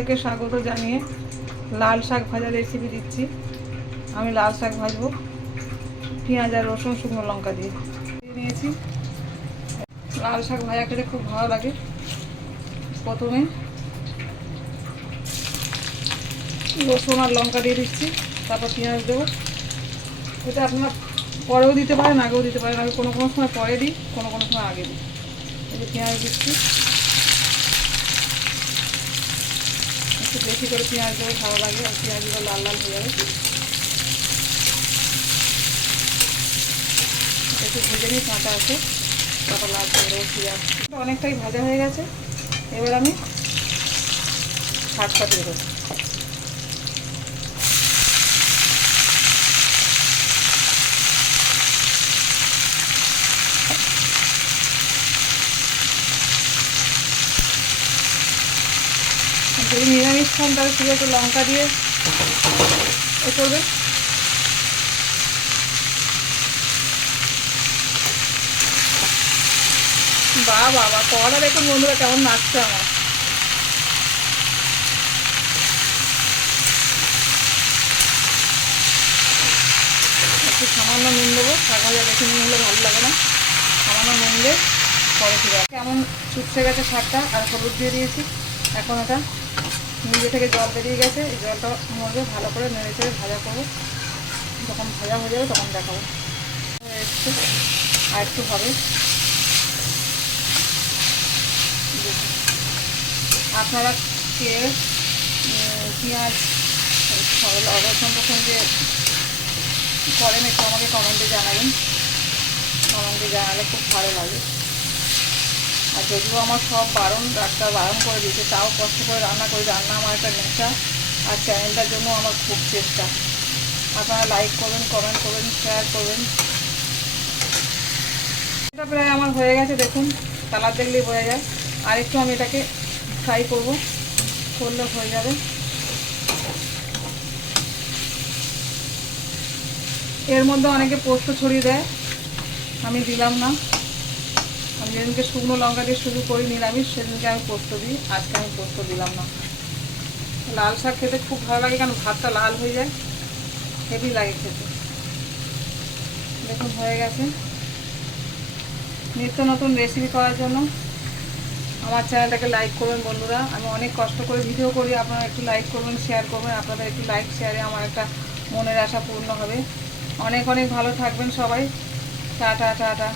সবাইকে স্বাগত জানিয়ে লাল শাক ভাজা রেসিপি দিচ্ছি। আমি লাল শাক ভাজবো পেঁয়াজ আর রসুন শুকনো লঙ্কা দিয়ে নিয়েছি। লাল শাক ভাজা খেতে খুব ভালো লাগে। প্রথমে রসুন আর লঙ্কা দিয়ে দিচ্ছি, তারপর পেঁয়াজ দেবো। এটা আপনারা পরেও দিতে পারেন, আগেও দিতে পারেন। আমি কোনো কোনো সময় পরে দিই, কোনো কোনো সময় আগে দিই। এই যে পেঁয়াজ দিচ্ছি, একটু বেশি করে পেঁয়াজ দেবো, ভালো লাগে। আর পেঁয়াজগুলো লাল লাল হয়ে যাবে। একটু ভেজে নিই, কাঁচা আছে, তারপর লাল করে দেবো পেঁয়াজ। অনেকটাই ভাজা হয়ে গেছে। এবার আমি শাকটা দিয়ে দেবো। যদি নিরামিষ খান তাহলে শুধু একটু লঙ্কা দিয়ে এ করবেন। বাবা কড়া দেখুন বন্ধুরা কেমন নাচছে আমার। একটু সামান্য নুন দেবো, শাক ভাজা বেশি নুন হলে ভালো লাগে না। সামান্য নুন দিয়ে পরে ফিরে কেমন শুকছে গেছে শাকটা, আর হলুদ দিয়ে দিয়েছি। এখন এটা নিজে থেকে জল বেরিয়ে গেছে, এই জলটা মরবে। ভালো করে নেড়ে চেড়ে ভাজা করবো। যখন ভাজা হয়ে যাবে তখন দেখাবো। আর একটু হবে। আপনারা কে পেঁয়াজ রসুন যে করেন একটু আমাকে কমেন্টে জানাবেন। কমেন্টে জানালে খুব ভালো লাগে। আর যদিও আমার সব ডাক্তার বারণ করে দিয়েছে, তাও কষ্ট করে রান্না করি। রান্না আমার একটা নেশা, আর চ্যানেলটার জন্য আমার খুব চেষ্টা। আপনারা লাইক করবেন, কমেন্ট করবেন, শেয়ার করবেন। এটা প্রায় আমার হয়ে গেছে, দেখুন কালার দেখলেই বোঝা যায়। আর একটু আমি এটাকে ফ্রাই করলে হয়ে যাবে। এর মধ্যে অনেকে পোস্ত ছড়িয়ে দেয়, আমি দিলাম না। আমি যেদিনকে শুকনো লঙ্কা দিয়ে শুরু করি নিরামিষ, সেদিনকে আমি পোস্ত দিই। আজকে আমি পোস্ত দিলাম না। লাল শাক খেতে খুব ভালো লাগে, কারণ ভাতটা লাল হয়ে যায়, হেভি লাগে খেতে। দেখুন হয়ে গেছে। নিত্য নতুন রেসিপি করার জন্য আমার চ্যানেলটাকে লাইক করবেন বন্ধুরা। আমি অনেক কষ্ট করে ভিডিও করি, আপনারা একটু লাইক করবেন, শেয়ার করবেন। আপনাদের একটু লাইক শেয়ারে আমার একটা মনের আশা পূর্ণ হবে। অনেক অনেক ভালো থাকবেন সবাই। Tata tata.